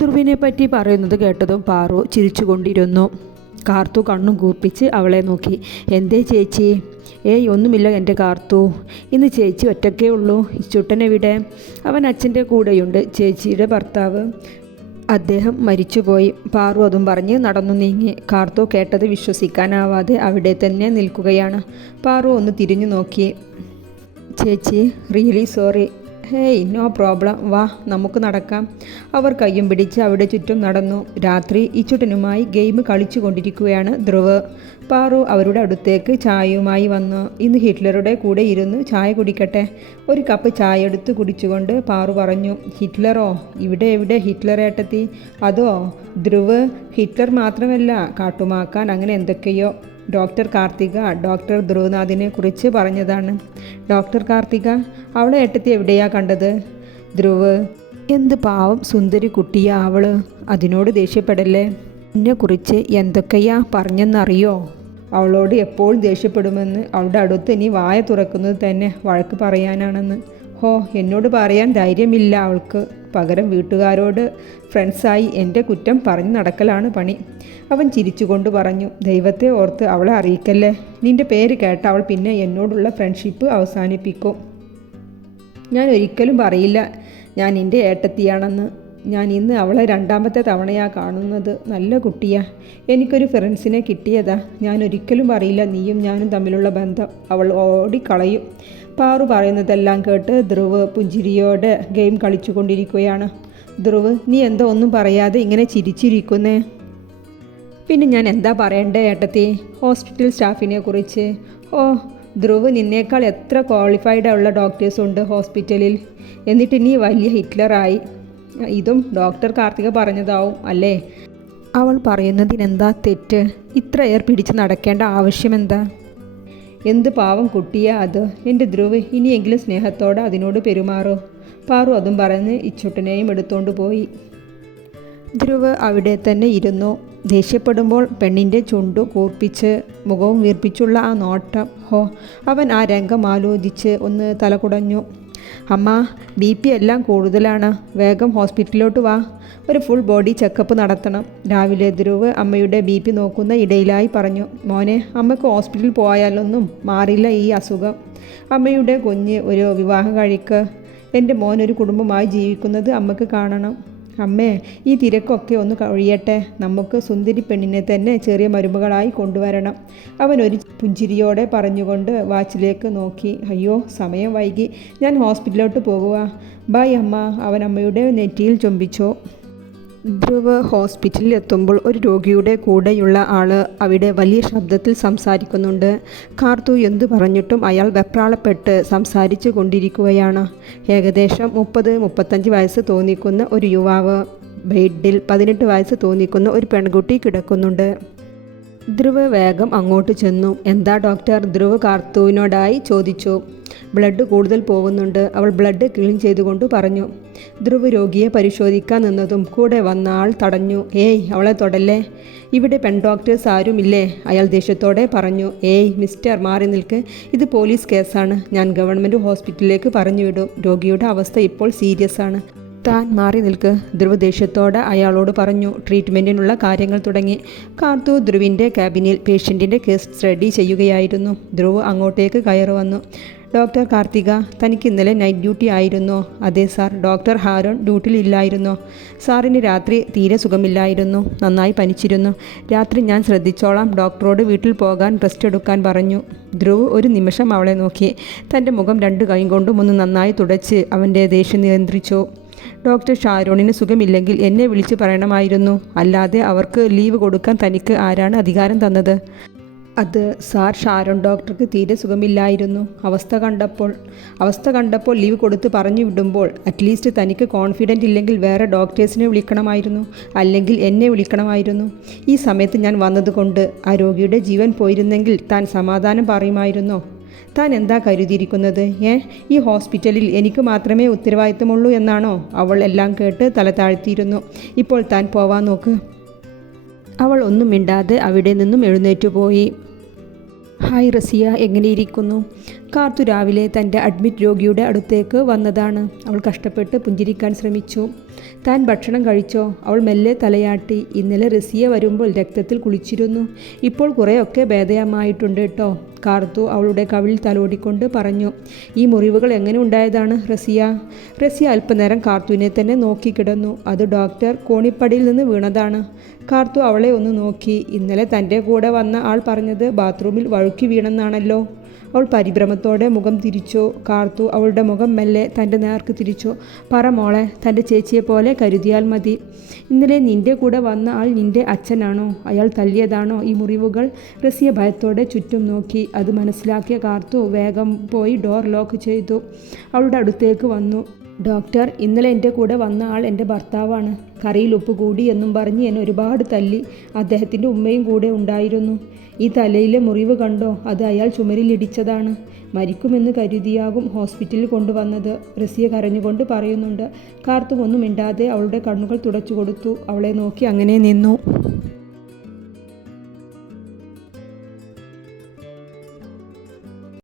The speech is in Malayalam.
ധ്രുവിനെ പറ്റി പറയുന്നത് കേട്ടതും പാറു ചിരിച്ചുകൊണ്ടിരുന്നു. കാർത്തു കണ്ണും കൂപ്പിച്ച് അവളെ നോക്കി. എന്തേ ചേച്ചി? ഏയ് ഒന്നുമില്ല എൻ്റെ കാർത്തു. ഇന്ന് ചേച്ചി ഒറ്റക്കേ ഉള്ളൂ. ചുട്ടനെവിടെ? അവൻ അച്ഛൻ്റെ കൂടെയുണ്ട്. ചേച്ചിയുടെ ഭർത്താവ് അദ്ദേഹം മരിച്ചുപോയി. പാറു അതും പറഞ്ഞ് നടന്നു നീങ്ങി. കാർത്തു കേട്ടത് വിശ്വസിക്കാനാവാതെ അവിടെ തന്നെ നിൽക്കുകയാണ്. പാറു ഒന്ന് തിരിഞ്ഞു നോക്കി. ചേച്ചി, really sorry. Hey, no problem, വാ നമുക്ക് നടക്കാം. അവർ കയ്യും പിടിച്ച് അവിടെ ചുറ്റും നടന്നു. രാത്രി ഇച്ചുട്ടനുമായി ഗെയിം കളിച്ചു കൊണ്ടിരിക്കുകയാണ് ധ്രുവ്. പാറു അവരുടെ അടുത്തേക്ക് ചായയുമായി വന്നു. ഇന്ന് ഹിറ്റ്ലറുടെ കൂടെ ഇരുന്ന് ചായ കുടിക്കട്ടെ. ഒരു കപ്പ് ചായ എടുത്ത് കുടിച്ചുകൊണ്ട് പാറു പറഞ്ഞു. ഹിറ്റ്ലറോ? എവിടെ ഹിറ്റ്ലർ ഏട്ടത്തി? അതോ ധ്രുവ്? ഹിറ്റ്ലർ മാത്രമല്ല, കാട്ടുമാക്കാൻ അങ്ങനെ എന്തൊക്കെയോ. ഡോക്ടർ കാർത്തിക ഡോക്ടർ ധ്രുവനാഥിനെ കുറിച്ച് പറഞ്ഞതാണ്. ഡോക്ടർ കാർത്തിക? അവളെ ഏട്ടത്തി എവിടെയാ കണ്ടത്? ധ്രുവ്: എന്ത് പാവം സുന്ദരി കുട്ടിയാ അവള്. അതിനോട് ദേഷ്യപ്പെടല്ലേ. എന്നെക്കുറിച്ച് എന്തൊക്കെയാ പറഞ്ഞെന്നറിയോ? അവളോട് എപ്പോഴും ദേഷ്യപ്പെടുമെന്ന്, അവളുടെ അടുത്ത് ഇനി വായ തുറക്കുന്നത് തന്നെ വഴക്ക് പറയാനാണെന്ന്. ഹോ, എന്നോട് പറയാൻ ധൈര്യമില്ല അവൾക്ക്. പകരം വീട്ടുകാരോട് ഫ്രണ്ട്സായി എൻ്റെ കുറ്റം പറഞ്ഞു നടക്കലാണ് പണി. അവൻ ചിരിച്ചുകൊണ്ട് പറഞ്ഞു. ദൈവത്തെ ഓർത്ത് അവളെ അറിയിക്കല്ലേ. നിൻ്റെ പേര് കേട്ട അവൾ പിന്നെ എന്നോടുള്ള ഫ്രണ്ട്ഷിപ്പ് അവസാനിപ്പിക്കും. ഞാൻ ഒരിക്കലും പറയില്ല ഞാൻ നിൻ്റെ ഏട്ടത്തിയാണെന്ന്. ഞാൻ ഇന്ന് അവളെ രണ്ടാമത്തെ തവണയാണ് കാണുന്നത്. നല്ല കുട്ടിയാ. എനിക്കൊരു ഫ്രണ്ട്സിനെ കിട്ടിയതാ. ഞാൻ ഒരിക്കലും പറയില്ല നീയും ഞാനും തമ്മിലുള്ള ബന്ധം. അവൾ ഓടിക്കളയും. പാറു പറയുന്നതെല്ലാം കേട്ട് ധ്രുവ് പുഞ്ചിരിയോടെ ഗെയിം കളിച്ചു കൊണ്ടിരിക്കുകയാണ്. ധ്രുവ്, നീ എന്താ ഒന്നും പറയാതെ ഇങ്ങനെ ചിരിച്ചിരിക്കുന്നേ? പിന്നെ ഞാൻ എന്താ പറയണ്ടേ ഏട്ടത്തി? ഹോസ്പിറ്റൽ സ്റ്റാഫിനെ കുറിച്ച്. ഓ ധ്രുവ്, നിന്നേക്കാൾ എത്ര ക്വാളിഫൈഡ് ഉള്ള ഡോക്ടേഴ്സുണ്ട് ഹോസ്പിറ്റലിൽ. എന്നിട്ട് നീ വലിയ ഹിറ്റ്ലറായി. ഇതും ഡോക്ടർ കാർത്തിക പറഞ്ഞതാവും അല്ലേ? അവൾ പറയുന്നതിനെന്താ തെറ്റ്? ഇത്ര പിടിച്ച് നടക്കേണ്ട ആവശ്യമെന്താ? എന്ത് പാവം കുട്ടിയാ അത്. എൻ്റെ ധ്രുവ്, ഇനിയെങ്കിലും സ്നേഹത്തോടെ അതിനോട് പെരുമാറോ. പാറു അതും പറഞ്ഞ് ഇച്ചുട്ടനെയും എടുത്തുകൊണ്ട് പോയി. ധ്രുവ് അവിടെ തന്നെ ഇരുന്നു. ദേഷ്യപ്പെടുമ്പോൾ പെണ്ണിൻ്റെ ചുണ്ടു കൂർപ്പിച്ച് മുഖവും വീർപ്പിച്ചുള്ള ആ നോട്ടം. ഹോ, അവൻ ആ രംഗം ആലോചിച്ച് ഒന്ന് തലകുടഞ്ഞു. അമ്മ, BP എല്ലാം കൂടുതലാണ്. വേഗം ഹോസ്പിറ്റലിലോട്ട് വാ. ഒരു ഫുൾ ബോഡി ചെക്കപ്പ് നടത്തണം. രാവിലെ ധ്രുവ് അമ്മയുടെ BP നോക്കുന്ന ഇടയിലായി പറഞ്ഞു. മോനെ, അമ്മയ്ക്ക് ഹോസ്പിറ്റലിൽ പോയാലൊന്നും മാറില്ല ഈ അസുഖം. അമ്മയുടെ കുഞ്ഞ് ഒരു വിവാഹം കഴിക്ക്. എൻ്റെ മോൻ ഒരു കുടുംബമായി ജീവിക്കുന്നത് അമ്മയ്ക്ക് കാണണം. അമ്മേ, ഈ തിരക്കൊക്കെ ഒന്ന് കഴിയട്ടെ. നമുക്ക് സുന്ദരി പെണ്ണിനെ തന്നെ ചെറിയ മരുമകളായി കൊണ്ടുവരണം. അവൻ ഒരു പുഞ്ചിരിയോടെ പറഞ്ഞുകൊണ്ട് വാച്ചിലേക്ക് നോക്കി. അയ്യോ, സമയം വൈകി. ഞാൻ ഹോസ്പിറ്റലിലോട്ട് പോകുക. ബൈ അമ്മ. അവൻ അമ്മയുടെ നെറ്റിയിൽ ചുംബിച്ചു. ധ്രുവ് ഹോസ്പിറ്റലിൽ എത്തുമ്പോൾ ഒരു രോഗിയുടെ കൂടെയുള്ള ആൾ അവിടെ വലിയ ശബ്ദത്തിൽ സംസാരിക്കുന്നുണ്ട്. കാർത്തു എന്തു പറഞ്ഞിട്ടും അയാൾ വെപ്രാളപ്പെട്ട് സംസാരിച്ചു കൊണ്ടിരിക്കുകയാണ്. ഏകദേശം 30-35 വയസ്സ് തോന്നിക്കുന്ന ഒരു യുവാവ്. ബെഡിൽ 18 വയസ്സ് തോന്നിക്കുന്ന ഒരു പെൺകുട്ടി കിടക്കുന്നുണ്ട്. ധ്രുവ് വേഗം അങ്ങോട്ട് ചെന്നു. എന്താ ഡോക്ടർ? ധ്രുവ് കാർത്തുവിനോടായി ചോദിച്ചു. ബ്ലഡ് കൂടുതൽ പോകുന്നുണ്ട്, അവൾ ബ്ലഡ് ക്ലീൻ ചെയ്തുകൊണ്ട് പറഞ്ഞു. ധ്രുവ് രോഗിയെ പരിശോധിക്കാൻ നിന്നതും കൂടെ വന്ന ആൾ തടഞ്ഞു. ഏയ്, അവളെ തൊടല്ലേ. ഇവിടെ പെൺ ഡോക്ടേഴ്സ് ആരുമില്ലേ? അയാൾ ദേഷ്യത്തോടെ പറഞ്ഞു. ഏയ് മിസ്റ്റർ, മാറി നിൽക്ക്. ഇത് പോലീസ് കേസാണ്. ഞാൻ ഗവൺമെൻറ് ഹോസ്പിറ്റലിലേക്ക് പറഞ്ഞുവിടും. രോഗിയുടെ അവസ്ഥ ഇപ്പോൾ സീരിയസ് ആണ്. താൻ മാറി നിൽക്ക്. ധ്രുവ് ദേഷ്യത്തോടെ അയാളോട് പറഞ്ഞു. ട്രീറ്റ്മെൻറ്റിനുള്ള കാര്യങ്ങൾ തുടങ്ങി. കാർത്തു ധ്രുവിൻ്റെ ക്യാബിനിൽ പേഷ്യൻറ്റിൻ്റെ കേസ് സ്റ്റഡി ചെയ്യുകയായിരുന്നു. ധ്രുവ് അങ്ങോട്ടേക്ക് കയറി വന്നു. ഡോക്ടർ കാർത്തിക, തനിക്ക് ഇന്നലെ നൈറ്റ് ഡ്യൂട്ടി ആയിരുന്നോ? അതെ സാർ. ഡോക്ടർ ഹാരോൺ ഡ്യൂട്ടിയിൽ ഇല്ലായിരുന്നോ? സാറിന് രാത്രി തീരെ സുഖമില്ലായിരുന്നു. നന്നായി പനിച്ചിരുന്നു. രാത്രി ഞാൻ ശ്രദ്ധിച്ചോളാം. ഡോക്ടറോട് വീട്ടിൽ പോകാൻ റെസ്റ്റ് എടുക്കാൻ പറഞ്ഞു. ധ്രുവ് ഒരു നിമിഷം അവളെ നോക്കി. തൻ്റെ മുഖം 2 കൈ കൊണ്ടും ഒന്ന് നന്നായി തുടച്ച് അവൻ്റെ ദേഷ്യം നിയന്ത്രിച്ചു. ഡോക്ടർ ഷാരോണിന് സുഖമില്ലെങ്കിൽ എന്നെ വിളിച്ച് പറയണമായിരുന്നു. അല്ലാതെ അവർക്ക് ലീവ് കൊടുക്കാൻ തനിക്ക് ആരാണ് അധികാരം തന്നത്? അത് സാർ, ഷാരോൺ ഡോക്ടർക്ക് തീരെ സുഖമില്ലായിരുന്നു. അവസ്ഥ കണ്ടപ്പോൾ ലീവ് കൊടുത്ത് പറഞ്ഞു വിടുമ്പോൾ അറ്റ്ലീസ്റ്റ് തനിക്ക് കോൺഫിഡൻ്റ് ഇല്ലെങ്കിൽ വേറെ ഡോക്ടേഴ്സിനെ വിളിക്കണമായിരുന്നു. അല്ലെങ്കിൽ എന്നെ വിളിക്കണമായിരുന്നു. ഈ സമയത്ത് ഞാൻ വന്നതുകൊണ്ട് ആ രോഗിയുടെ ജീവൻ പോയിരുന്നെങ്കിൽ താൻ സമാധാനം പറയുമായിരുന്നോ? താൻ എന്താ കരുതിയിരിക്കുന്നത്? ഈ ഹോസ്പിറ്റലിൽ എനിക്ക് മാത്രമേ ഉത്തരവാദിത്തമുള്ളൂ എന്നാണോ? അവൾ എല്ലാം കേട്ട് തല താഴ്ത്തിയിരുന്നു. ഇപ്പോൾ താൻ പോവാൻ നോക്ക്. അവൾ ഒന്നും മിണ്ടാതെ അവിടെ നിന്നും എഴുന്നേറ്റു പോയി. ഹായ് റസിയ, എങ്ങനെയിരിക്കുന്നു? കാർത്തു രാവിലെ തൻ്റെ അഡ്മിറ്റ് രോഗിയുടെ അടുത്തേക്ക് വന്നതാണ്. അവൾ കഷ്ടപ്പെട്ട് പുഞ്ചിരിക്കാൻ ശ്രമിച്ചു. താൻ ഭക്ഷണം കഴിച്ചോ? അവൾ മെല്ലെ തലയാട്ടി. ഇന്നലെ റസിയ വരുമ്പോൾ രക്തത്തിൽ കുളിച്ചിരുന്നു. ഇപ്പോൾ കുറേയൊക്കെ ഭേദമായിട്ടുണ്ട് കേട്ടോ. കാർത്തു അവളുടെ കവിളിൽ തലോടിക്കൊണ്ട് പറഞ്ഞു. ഈ മുറിവുകൾ എങ്ങനെ ഉണ്ടായതാണ് റസിയ? റസിയ അല്പനേരം കാർത്തുവിനെ തന്നെ നോക്കിക്കിടന്നു. അത് ഡോക്ടർ കോണിപ്പടിയിൽ നിന്ന് വീണതാണ്. കാർത്തു അവളെ ഒന്ന് നോക്കി. ഇന്നലെ തൻ്റെ കൂടെ വന്ന ആൾ പറഞ്ഞത് ബാത്റൂമിൽ വഴുക്കി വീണെന്നാണല്ലോ. അവൾ പരിഭ്രമത്തോടെ മുഖം തിരിച്ചു. കാർത്തു അവളുടെ മുഖം മെല്ലെ തൻ്റെ നേർക്ക് തിരിച്ചു. പറ മോളെ, തൻ്റെ ചേച്ചിയെപ്പോലെ കരുതിയാൽ മതി. ഇന്നലെ നിൻ്റെ കൂടെ വന്ന ആൾ നിൻ്റെ അച്ഛനാണോ? അയാൾ തല്ലിയതാണോ ഈ മുറിവുകൾ? റസിയ ഭയത്തോടെ ചുറ്റും നോക്കി. അത് മനസ്സിലാക്കിയ കാർത്തു വേഗം പോയി ഡോർ ലോക്ക് ചെയ്തു. അവളുടെ അടുത്തേക്ക് വന്നു. ഡോക്ടർ, ഇന്നലെ എൻ്റെ കൂടെ വന്ന ആൾ എൻ്റെ ഭർത്താവാണ്. കറിയിൽ ഉപ്പ് കൂടി എന്നും പറഞ്ഞ് എന്നെ ഒരുപാട് തല്ലി. അദ്ദേഹത്തിൻ്റെ ഉമ്മയും കൂടെ ഉണ്ടായിരുന്നു. ഈ തലയിലെ മുറിവ് കണ്ടോ? അത് അയാൾ ചുമരിലിടിച്ചതാണ്. മരിക്കുമെന്ന് കരുതിയാകും ഹോസ്പിറ്റലിൽ കൊണ്ടുവന്നത്. റസിയ കരഞ്ഞുകൊണ്ട് പറയുന്നുണ്ട്. കാർത്തു ഒന്നും മിണ്ടാതെ അവളുടെ കണ്ണുകൾ തുടച്ചു കൊടുത്തു. അവളെ നോക്കി അങ്ങനെ നിന്നു.